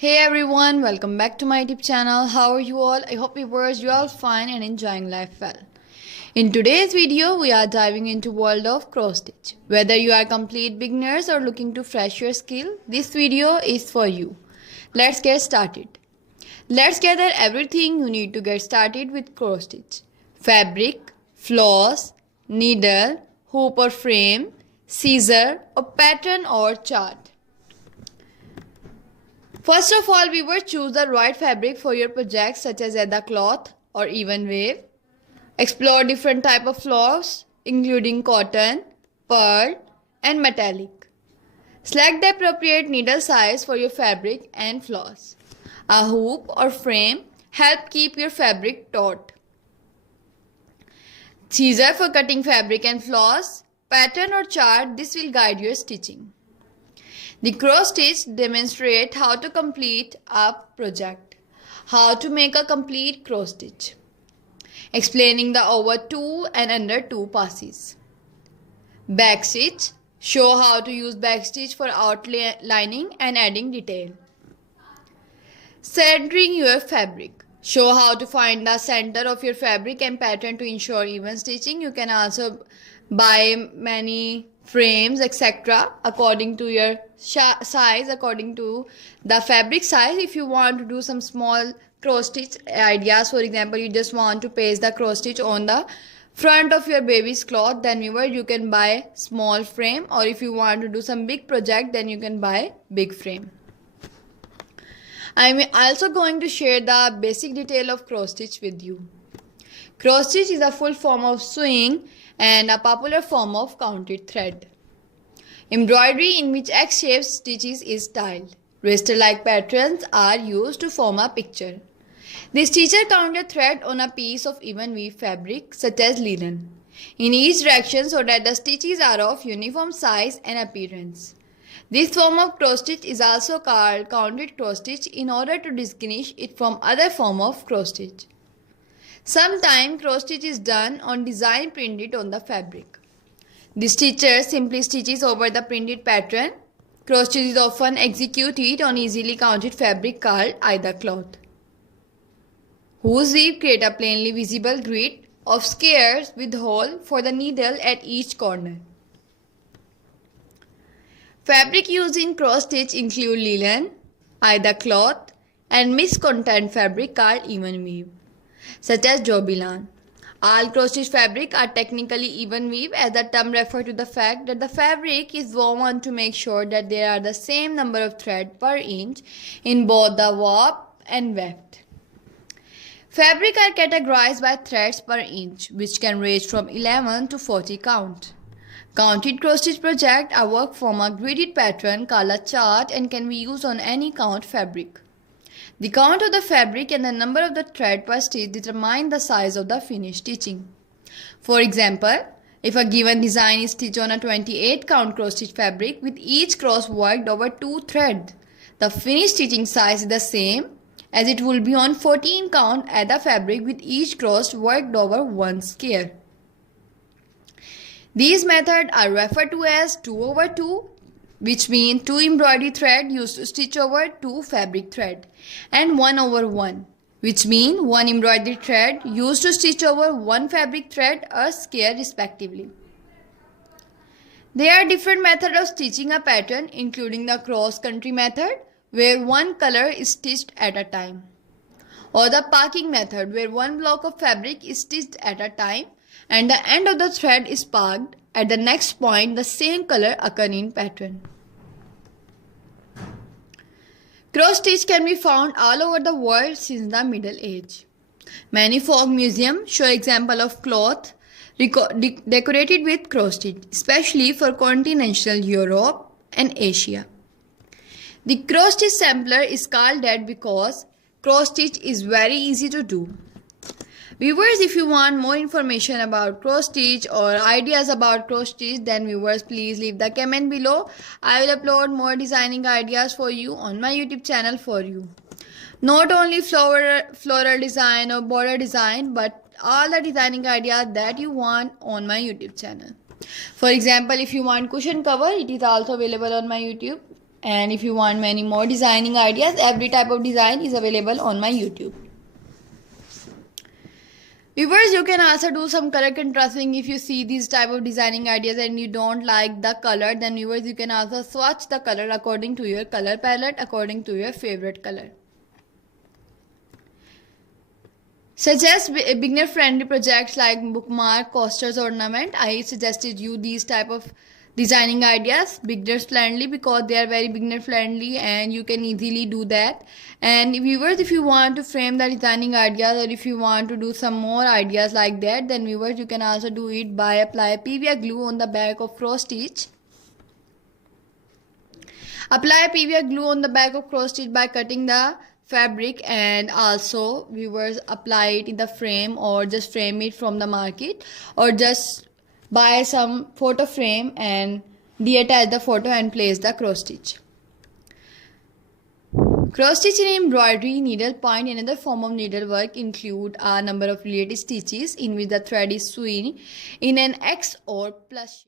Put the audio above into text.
Hey everyone, welcome back to my YouTube channel. How are you all? I hope viewers you all fine and enjoying life well. In today's video, we are diving into world of cross stitch. Whether you are complete beginners or looking to fresh your skill, this video is for you. Let's get started. Let's gather everything you need to get started with cross stitch. Fabric, floss, needle, hoop or frame, scissor, a pattern or chart. First of all, we will choose the right fabric for your project such as leather cloth or even wave. Explore different type of floss including cotton, pearl and metallic. Select the appropriate needle size for your fabric and floss. A hoop or frame help keep your fabric taut. Scissor for cutting fabric and floss. Pattern or chart, this will guide your stitching. The cross stitch demonstrates how to complete a project. How to make a complete cross stitch. Explaining the over 2 and under 2 passes. Back stitch. Show how to use back stitch for outlining and adding detail. Centering your fabric. Show how to find the center of your fabric and pattern to ensure even stitching. You can also buy many frames etc. according to your size, according to the fabric size. If you want to do some small cross stitch ideas, for example you just want to paste the cross stitch on the front of your baby's cloth, then you can buy small frame, or if you want to do some big project then you can buy big frame. I'm also going to share the basic detail of cross stitch with you. Cross stitch is a full form of sewing and a popular form of counted thread. Embroidery, in which X-shaped stitches is styled. Raster-like patterns are used to form a picture. The stitcher counted thread on a piece of even weave fabric such as linen in each direction so that the stitches are of uniform size and appearance. This form of cross stitch is also called counted cross stitch in order to distinguish it from other form of cross stitch. Sometimes cross stitch is done on design printed on the fabric. The stitcher simply stitches over the printed pattern. Cross stitch is often executed on easily counted fabric called either cloth, whose weave create a plainly visible grid of squares with hole for the needle at each corner. Fabric used in cross stitch include linen, either cloth, and mixed content fabric called even weave, such as jobilan. All cross stitch fabric are technically even weave, as the term refers to the fact that the fabric is woven to make sure that there are the same number of threads per inch in both the warp and weft. Fabric are categorized by threads per inch, which can range from 11 to 40 count. Counted cross stitch projects are worked from a gridded pattern called a chart and can be used on any count fabric. The count of the fabric and the number of the thread per stitch determine the size of the finished stitching. For example, if a given design is stitched on a 28 count cross stitch fabric with each cross worked over 2 threads, the finished stitching size is the same as it will be on 14 count at the fabric with each cross worked over 1 square. These methods are referred to as 2/2, which means 2 embroidery thread used to stitch over 2 fabric thread, and 1/1, which means 1 embroidery thread used to stitch over 1 fabric thread or square respectively. There are different methods of stitching a pattern, including the cross-country method, where one color is stitched at a time, or the parking method, where one block of fabric is stitched at a time and the end of the thread is parked at the next point the same color occur in pattern. Cross stitch can be found all over the world since the Middle Age. Many folk museums show examples of cloth decorated with cross stitch, especially for continental Europe and Asia. The cross stitch sampler is called that because cross stitch is very easy to do. Viewers, if you want more information about cross stitch or ideas about cross stitch, then viewers please leave the comment below. I will upload more designing ideas for you on my YouTube channel for you. Not only floral design or border design, but all the designing ideas that you want on my YouTube channel. For example, if you want cushion cover, it is also available on my YouTube And if you want many more designing ideas, every type of design is available on my YouTube. Viewers, you can also do some color contrasting. If you see these type of designing ideas and you don't like the color, then viewers, you can also swatch the color according to your color palette, according to your favorite color. Suggest beginner friendly projects like bookmark, coasters, ornament. I suggested you these type of designing ideas, beginner friendly, because they are very beginner friendly and you can easily do that. And viewers, if you want to frame the designing ideas, or if you want to do some more ideas like that, then viewers, you can also do it by apply PVA glue on the back of cross stitch. Apply PVA glue on the back of cross stitch by cutting the fabric, and also viewers, apply it in the frame, or just frame it from the market, or just buy some photo frame and detach the photo and place the cross stitch. Cross stitch in embroidery, needle point, another form of needlework, include a number of related stitches in which the thread is sewn in an X or plus shape.